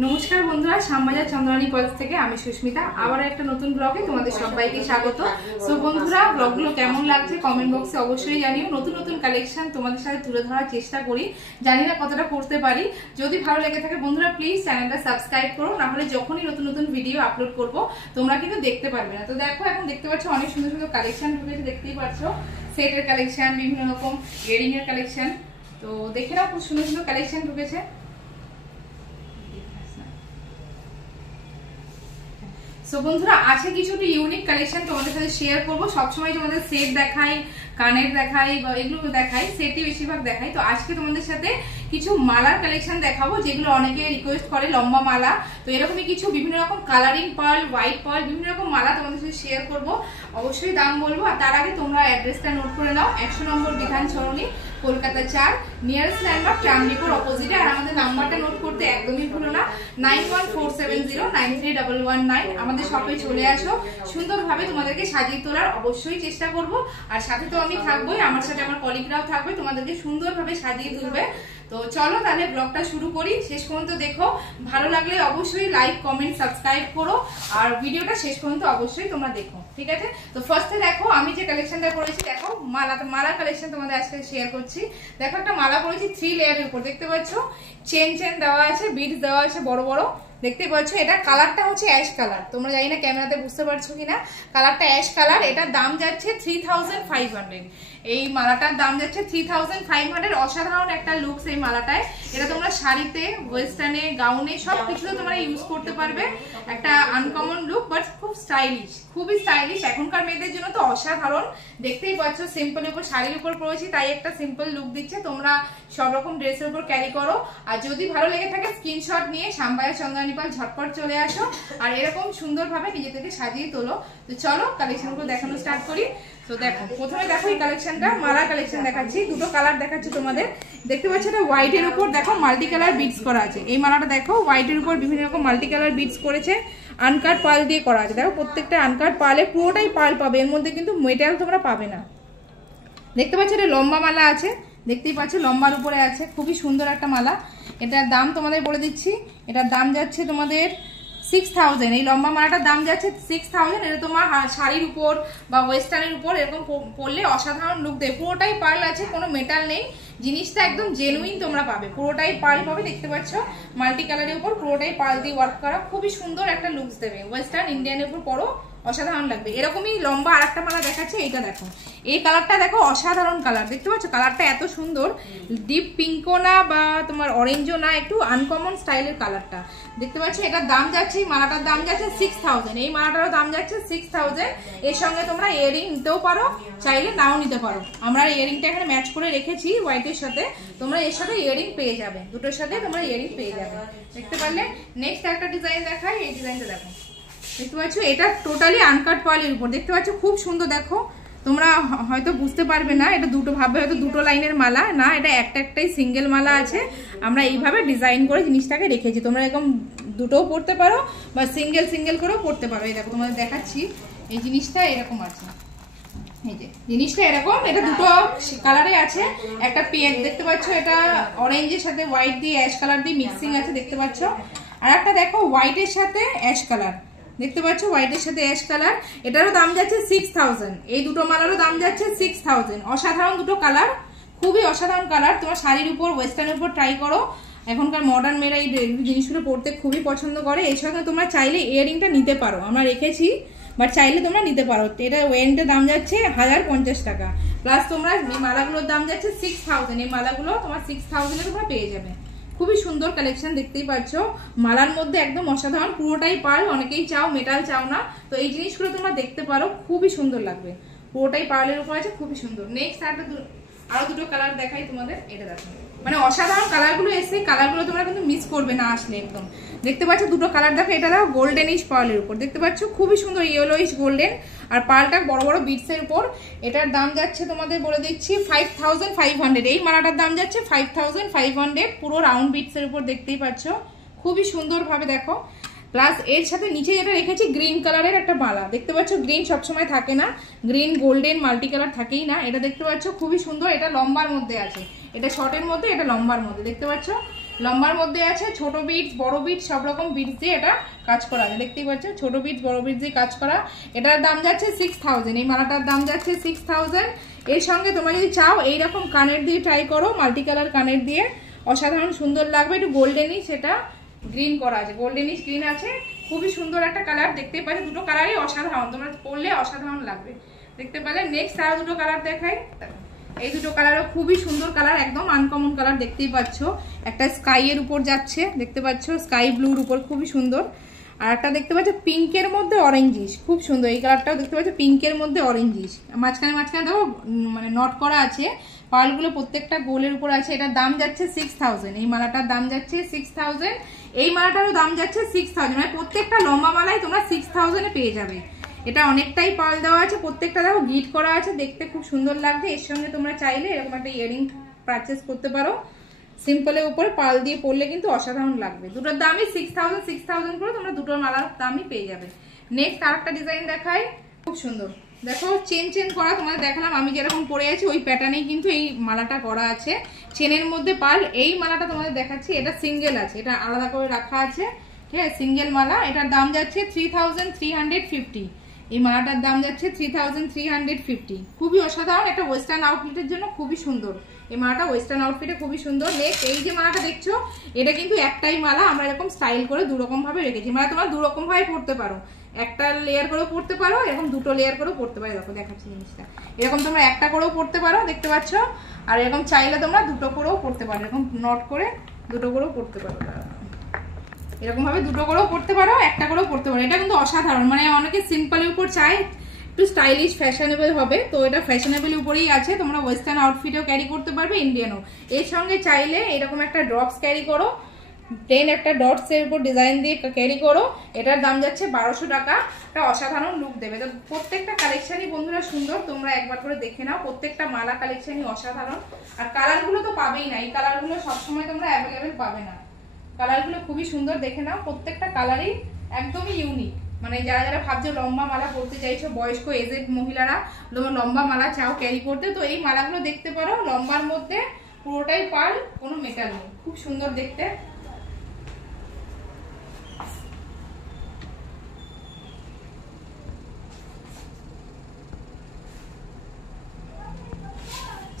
নমস্কার বন্ধুরা, শ্যামবাজার চন্দ্রানী কলেজ থেকে আমি সুস্মিতা আবার একটা নতুন ব্লগে তোমাদের সবাইকে স্বাগত। সো বন্ধুরা, ব্লগগুলো কেমন লাগছে কমেন্ট বক্সে অবশ্যই জানিও। নতুন নতুন কালেকশন তোমাদের সাথে তুলে ধরার চেষ্টা করি, জানি না কতটা করতে পারি। যদি ভালো লেগে থাকে বন্ধুরা প্লিজ চ্যানেলটা সাবস্ক্রাইব করো, না হলে যখনই নতুন নতুন ভিডিও আপলোড করব তোমরা কিন্তু দেখতে পারবে না। তো দেখো, এখন দেখতে পাচ্ছ অনেক সুন্দর সুন্দর কালেকশন ঢুকেছে, দেখতেই পাচ্ছ সেটের কালেকশন, বিভিন্ন রকম ইয়ারিং এর কালেকশন। তো দেখে নাও, খুব সুন্দর সুন্দর কালেকশন ঢুকেছে। সো বন্ধুরা, আছে কিছুটা ইউনিক কালেকশন তোমাদের সাথে শেয়ার করবো। সবসময় তোমাদের সেট দেখাই, কানের দেখাই বা এগুলো দেখাই, সেটই বেশিরভাগ দেখাই। তো আজকে তোমাদের সাথে কিছু মালার কালেকশন দেখাবো, যেগুলো অনেকে রিকোয়েস্ট করে, লম্বা মালা। তো এরকমই কিছু বিভিন্ন রকম কালারিং পার্ল, হোয়াইট পার্ল, বিভিন্ন রকম মালা তোমাদের সাথে শেয়ার করবো। অবশ্যই দাম বলবো, আর তার আগে তোমরা অ্যাড্রেসটা নোট করে নাও। 100 নম্বর বিধান সরণি, কলকাতা 4, নিয়ারেস্ট ল্যান্ডমার্ক ট্রামডিপোর অপোজিটে। আর আমাদের নাম্বারটা নোট করতে একদমই ভুলো না, 9147093119। আমাদের শপে চলে আসো, সুন্দরভাবে তোমাদেরকে সাজিয়ে তোলার অবশ্যই চেষ্টা করব। আর সাথে তো আমি থাকবোই, আমার সাথে আমার কলিগরাও থাকবে, তোমাদেরকে সুন্দরভাবে সাজিয়ে তুলবে। তো চলো তাহলে ব্লগটা শুরু করি, শেষ পর্যন্ত দেখো। ভালো লাগলে অবশ্যই লাইক, কমেন্ট, সাবস্ক্রাইব করো, আর ভিডিওটা শেষ পর্যন্ত অবশ্যই তোমরা দেখো, ঠিক আছে? তো ফার্স্টে দেখো আমি যে কালেকশনটা করেছি, দেখো মালা কালেকশন তোমাদের আজকে শেয়ার করছি। দেখো একটা মালা করেছি 3 লেয়ারের উপর, দেখতে পাচ্ছ চেন দেওয়া আছে, বিডস দেওয়া আছে বড় বড়, দেখতে পাচ্ছ। এটা কালারটা হচ্ছে অ্যাশ কালার, তোমরা জানি না ক্যামেরাতে বুঝতে পারছো কিনা, কালারটা অ্যাশ কালার। এটার দাম যাচ্ছে 3500। এই মালাটার দাম যাচ্ছে 3500। অসাধারণ একটা লুকস এই মালাটায়। এটা তোমরা শাড়িতে, ওয়েস্টার্নে, গাউনে সব কিছুতে তোমরা ইউজ করতে পারবে। একটা আনকমন লুক, বাট খুব স্টাইলিশ, খুবই স্টাইলিশ। এখনকার মেয়েদের জন্য তো অসাধারণ। দেখতেই পাচ্ছ সিম্পল উপর শাড়ির উপর পরেছি, তাই একটা সিম্পল লুক দিচ্ছে। তোমরা সব রকম ড্রেসের উপর ক্যারি করো। আর যদি ভালো লেগে থাকে স্ক্রিনশট নিয়ে শ্যামবাজার চন্দ্রানী পাল ঝটপট চলে আসো, আর এরকম সুন্দরভাবে নিজেদেরকে সাজিয়ে তোলো। তো চলো কালেকশনগুলো দেখানো স্টার্ট করি। তো দেখো, প্রথমে দেখো এই কালেকশনটা, মালা কালেকশন দেখাচ্ছি। দুটো কালার দেখাচ্ছি তোমাদের, দেখতে পাচ্ছ এটা হোয়াইটের উপর দেখো মাল্টি কালার বিটস করা আছে। এই মালাটা দেখো হোয়াইটের উপর বিভিন্ন রকম মাল্টি কালার বিটস করেছে, আনকাট পার্ল দিয়ে করা আছে। দেখো প্রত্যেকটা আনকাট পার্লে, পুরোটাই পার্ল পাবে, এর মধ্যে কিন্তু মেটাল তোমরা পাবে না। দেখতে পাচ্ছ এটা লম্বা মালা আছে, দেখতেই পাচ্ছ লম্বার উপরে আছে, খুবই সুন্দর একটা মালা। এটার দাম তোমাদের বলে দিচ্ছি, এটার দাম যাচ্ছে তোমাদের 6000। এই লম্বা মালাটার দাম যাচ্ছে 6000। এটা তোমার শাড়ির উপর বা ওয়েস্টার্নের উপর এরকম পরলে অসাধারণ লুক দেয়। পুরোটাই পার্ল আছে, কোনো মেটাল নেই, জিনিসটা একদম জেনুইন তোমরা পাবে। পুরোটাই পার্ল পাবে, দেখতে পাচ্ছ মাল্টি কালারের উপর পুরোটাই পার্ল দিয়ে ওয়ার্ক করা, খুবই সুন্দর একটা লুকস দেবে। ওয়েস্টার্ন ইন্ডিয়ানের উপর পরো, অসাধারণ লাগবে। এরকমই লম্বা আরেকটা মালা দেখাচ্ছে, এইটা দেখো, এই কালারটা দেখো, অসাধারণ কালার। দেখতে পাচ্ছ কালারটা এত সুন্দর, ডিপ পিঙ্কও না বা তোমার অরেঞ্জও না, একটু আনকমন স্টাইলের কালারটা। দেখতে পাচ্ছ এটার দাম যাচ্ছে, এই মালাটার দাম যাচ্ছে 6000। এই মালাটারও দাম যাচ্ছে 6000। এর সঙ্গে তোমরা ইয়ারিং নিতেও পারো, চাইলে নাও নিতে পারো। আমরা ইয়ারিংটা এখানে ম্যাচ করে রেখেছি হোয়াইটের সাথে, তোমরা এর সাথে ইয়ারিং পেয়ে যাবে, দুটোর সাথে তোমরা ইয়ারিং পেয়ে যাবে। দেখতে পারলে নেক্সট একটা ডিজাইন দেখাই, এই ডিজাইনটা দেখো, দেখতে পাচ্ছ এটা টোটালি আনকাট পার্লের উপর। দেখতে পাচ্ছ খুব সুন্দর। দেখো তোমরা হয়তো বুঝতে পারবে না, এটা দুটো ভাবে হয়তো দুটো লাইনের মালা না, এটা একটাই সিঙ্গেল মালা আছে। আমরা এইভাবে ডিজাইন করে জিনিসটাকে রেখেছি, তোমরা এরকম দুটোও পড়তে পারো বা সিঙ্গেল করেও পড়তে পারো। এই দেখো তোমাদের দেখাচ্ছি, এই জিনিসটা এরকম আছে, এই যে জিনিসটা এরকম, এটা দুটো কালারে আছে। একটা পেন দেখতে পাচ্ছ, এটা অরেঞ্জের সাথে হোয়াইট দিয়ে অ্যাশ কালার দিয়ে মিক্সিং আছে, দেখতে পাচ্ছ। আর একটা দেখো হোয়াইটের সাথে অ্যাশ কালার, দেখতে পাচ্ছ হোয়াইটের সাথে অ্যাশ কালার। এটারও দাম যাচ্ছে 6000। এই দুটো মালারও দাম যাচ্ছে 6000। অসাধারণ দুটো কালার, খুবই অসাধারণ কালার। তোমার শাড়ির উপর, ওয়েস্টার্নের উপর ট্রাই করো। এখনকার মডার্ন মেয়েরা এই জিনিসগুলো পরতে খুবই পছন্দ করে। এর সঙ্গে তোমরা চাইলে ইয়ারিংটা নিতে পারো, আমরা রেখেছি, বাট চাইলে তোমরা নিতে পারো। এটা ওয়েন্টের দাম যাচ্ছে 1050 টাকা, প্লাস তোমরা এই মালাগুলোর দাম যাচ্ছে 6000। এই মালাগুলো তোমার 6000-এ তোমরা পেয়ে যাবে। খুবই সুন্দর কালেকশন, দেখতেই পাচ্ছ মালার মধ্যে একদম অসাধারণ, পুরোটাই পার্ল। অনেকেই চাও মেটাল চাও না, তো এই জিনিসগুলো তোমরা দেখতে পারো, খুবই সুন্দর লাগবে। পুরোটাই পার্লের উপর আছে, খুবই সুন্দর। নেক্সট আরো দুটো কালার দেখাই তোমাদের, এটা দেখো, মানে অসাধারণ কালারগুলো এসে, কালারগুলো তোমরা কিন্তু মিস করবে না আসলে একদম। দেখতে পাচ্ছ দুটো কালার দেখো, এটা দেখো গোল্ডেনিশ পার্লের উপর, দেখতে পাচ্ছ খুবই সুন্দর ইয়েলোইশ গোল্ডেন, আর পার্লটা বড় বড় বিটসের উপর। এটার দাম যাচ্ছে তোমাদের বলে দিচ্ছি 5500। এই মালাটার দাম যাচ্ছে 5500, পুরো রাউন্ড বিটসের উপর, দেখতেই পাচ্ছ খুবই সুন্দরভাবে। দেখো প্লাস এর সাথে নিচে যেটা রেখেছি গ্রিন কালারের একটা মালা, দেখতে পাচ্ছ গ্রিন সবসময় থাকে না, গ্রিন গোল্ডেন মাল্টি কালার থাকেই না। এটা দেখতে পাচ্ছ খুবই সুন্দর, এটা লম্বার মধ্যে আছে, এটা শর্টের মধ্যে, এটা লম্বার মধ্যে, দেখতে পাচ্ছ লম্বার মধ্যে আছে ছোট বিটস বড় বিটস সব রকম বিটস দিয়ে এটা কাজ করা আছে, দেখতেই পাচ্ছ ছোট বিটস বড় বিটস দিয়ে কাজ করা। এটার দাম যাচ্ছে 6000, এই মালাটার দাম যাচ্ছে 6000। এর সঙ্গে তোমরা যদি চাও এইরকম কানের দিয়ে ট্রাই করো, মাল্টি কালার কানের দিয়ে অসাধারণ সুন্দর লাগবে। একটু গোল্ডেনিশ, সেটা গ্রিন করা আছে, গোল্ডেনিশ গ্রিন আছে, খুবই সুন্দর একটা কালার, দেখতেই পাচ্ছ দুটো কালারই অসাধারণ, তোমরা পরলে অসাধারণ লাগবে, দেখতে পেলে। নেক্সট আরো দুটো কালার দেখাই, এই দুটো কালারও খুবই সুন্দর কালার, একদম আনকমন কালার, দেখতেই পাচ্ছ। একটা স্কাই এর উপর যাচ্ছে, দেখতে পাচ্ছ স্কাই ব্লুর উপর খুবই সুন্দর। আর একটা দেখতে পাচ্ছ পিঙ্কের মধ্যে অরেঞ্জিশ, খুব সুন্দর এই কালারটাও দেখতে পাচ্ছ, পিঙ্কের মধ্যে অরেঞ্জিশ, মাঝখানে মাঝখানে দেখো মানে নট করা আছে, পার্লগুলো প্রত্যেকটা গোলের উপর আছে। এটার দাম যাচ্ছে 6000, এই মালাটার দাম যাচ্ছে 6000, এই মালাটারও দাম যাচ্ছে 6000, মানে প্রত্যেকটা লম্বা মালাই তোমরা 6000 এ পেয়ে যাবে। এটা অনেকটাই পাল দেওয়া আছে, প্রত্যেকটা দেখো গিট করা আছে, দেখতে খুব সুন্দর লাগছে। এর সঙ্গে তোমরা চাইলে এরকম একটা ইয়ারিং পারচেস করতে পারো, সিম্পলের উপর পাল দিয়ে পরলে কিন্তু অসাধারণ লাগবে। দুটোর দামই 6000 করে তোমরা দুটোর মালার দামই পেয়ে যাবে। নেক্সট আরেকটা ডিজাইন দেখাই, খুব সুন্দর, দেখো চেন করা, তোমাদের দেখালাম আমি যেরকম পরে আছি ওই প্যাটার্নেই কিন্তু এই মালাটা করা আছে, চেনের মধ্যে পাল। এই মালাটা তোমাদের দেখাচ্ছি, এটা সিঙ্গেল আছে, এটা আলাদা করে রাখা আছে, ঠিক আছে, সিঙ্গেল মালা। এটার দাম যাচ্ছে 3350, এই মালাটার দাম যাচ্ছে 3350, খুবই অসাধারণ, একটা ওয়েস্টার্ন আউটফিটের জন্য খুবই সুন্দর এই মালাটা, ওয়েস্টার্ন আউটফিটে খুবই সুন্দর। নেক্সট এই যে মালাটা দেখছো, এটা কিন্তু একটাই মালা, আমরা এরকম স্টাইল করে দুরকম ভাবে রেখেছি, মানে তোমরা দুরকম ভাবে পরতে পারো, একটা লেয়ার করেও পরতে পারো, এরকম দুটো লেয়ার করেও পরতে পারো, দেখো দেখাচ্ছি জিনিসটা, এরকম তোমরা একটা করেও পরতে পারো, দেখতে পাচ্ছ, আর এরকম চাইলে তোমরা দুটো করেও পরতে পারো, এরকম নট করে দুটো করেও পরতে পারো, এরকম ভাবে দুটো করেও পরতে পারো, একটা করেও পরতে পারো। এটা কিন্তু অসাধারণ, মানে অনেকে সিম্পলের উপর চায় একটু স্টাইলিশ ফ্যাশনেবল হবে, তো এটা ফ্যাশনেবল উপরেই আছে, তোমরা ওয়েস্টার্ন আউটফিটেও ক্যারি করতে পারবে, ইন্ডিয়ানও। এর সঙ্গে চাইলে এরকম একটা ড্রপস ক্যারি করো, প্লেন একটা ডটস এর উপর ডিজাইন দিয়ে ক্যারি করো, এটার দাম যাচ্ছে 1200 টাকা। এটা অসাধারণ লুক দেবে। তো প্রত্যেকটা কালেকশনই বন্ধুরা সুন্দর, তোমরা একবার করে দেখে নাও, প্রত্যেকটা মালা কালেকশনই অসাধারণ। আর কালারগুলো তো পাবেই না, এই কালারগুলো সবসময় তোমরা অ্যাভেলেবেল পাবে না, কালারগুলো খুবই সুন্দর, দেখে নাও, প্রত্যেকটা কালারই একদমই ইউনিক। মানে যারা যারা ভাবছো লম্বা মালা পরতে চাইছো, বয়স্ক এজেড মহিলারা লম্বা মালা চাও ক্যারি করতে, তো এই মালাগুলো দেখতে পারো, লম্বার মধ্যে পুরোটাই পাল, কোনো মেটাল নেই, খুব সুন্দর দেখতে।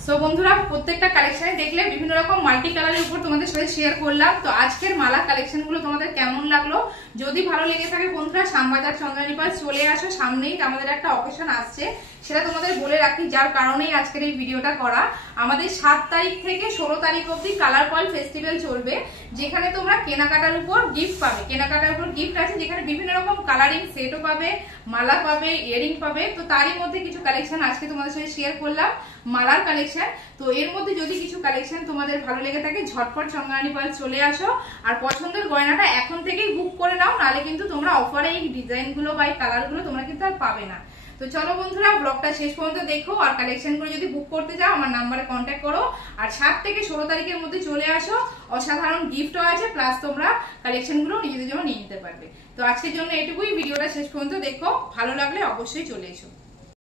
সো বন্ধুরা প্রত্যেকটা কালেকশনে দেখলে বিভিন্ন রকম মাল্টি কালারের উপর তোমাদের সাথে শেয়ার করলাম। তো আজকের মালা কালেকশন গুলো তোমাদের কেমন লাগলো, যদি ভালো লেগে থাকে বন্ধুরা শ্যামবাজার চন্দ্রানী পাল চলে আসো, সামনেই আমাদের একটা অকেশন আসছে, সেটা তোমাদের বলে রাখি, যার কারণেই আজকের এই ভিডিওটা করা। আমাদের 7 তারিখ থেকে 16 তারিখ অবধি কালার পয়েল ফেস্টিভ্যাল চলবে, যেখানে তোমরা কেনাকাটার উপর গিফট পাবে, কেনাকাটার উপর গিফট আছে, যেখানে বিভিন্ন রকম কালারিং সেটও পাবে, মালা পাবে, ইয়ারিং পাবে। তো তারই মধ্যে কিছু কালেকশন আজকে তোমাদের সাথে শেয়ার করলাম, মালার কালেকশন। তো এর মধ্যে যদি কিছু কালেকশন তোমাদের ভালো লেগে থাকে ঝটপট চন্দ্রানী পাল চলে আসো, আর পছন্দের গয়নাটা এখন থেকেই বুক করে নাও, নালে কিন্তু তোমরা অফারে এই ডিজাইনগুলো বা এই কালারগুলো তোমরা কিন্তু আর পাবে না। তো চলো বন্ধুরা ব্লগটা শেষ পর্যন্ত দেখো, আর কালেকশনগুলো যদি বুক করতে চাও আমার নাম্বারে কন্ট্যাক্ট করো, আর 7 থেকে 16 তারিখের মধ্যে চলে আসো, অসাধারণ গিফটও আছে, প্লাস তোমরা কালেকশনগুলো নিজেদের জন্য নিয়ে নিতে পারবে। তো আজকের জন্য এটুকুই, ভিডিওটা শেষ পর্যন্ত দেখো, ভালো লাগলে অবশ্যই চলে এসো।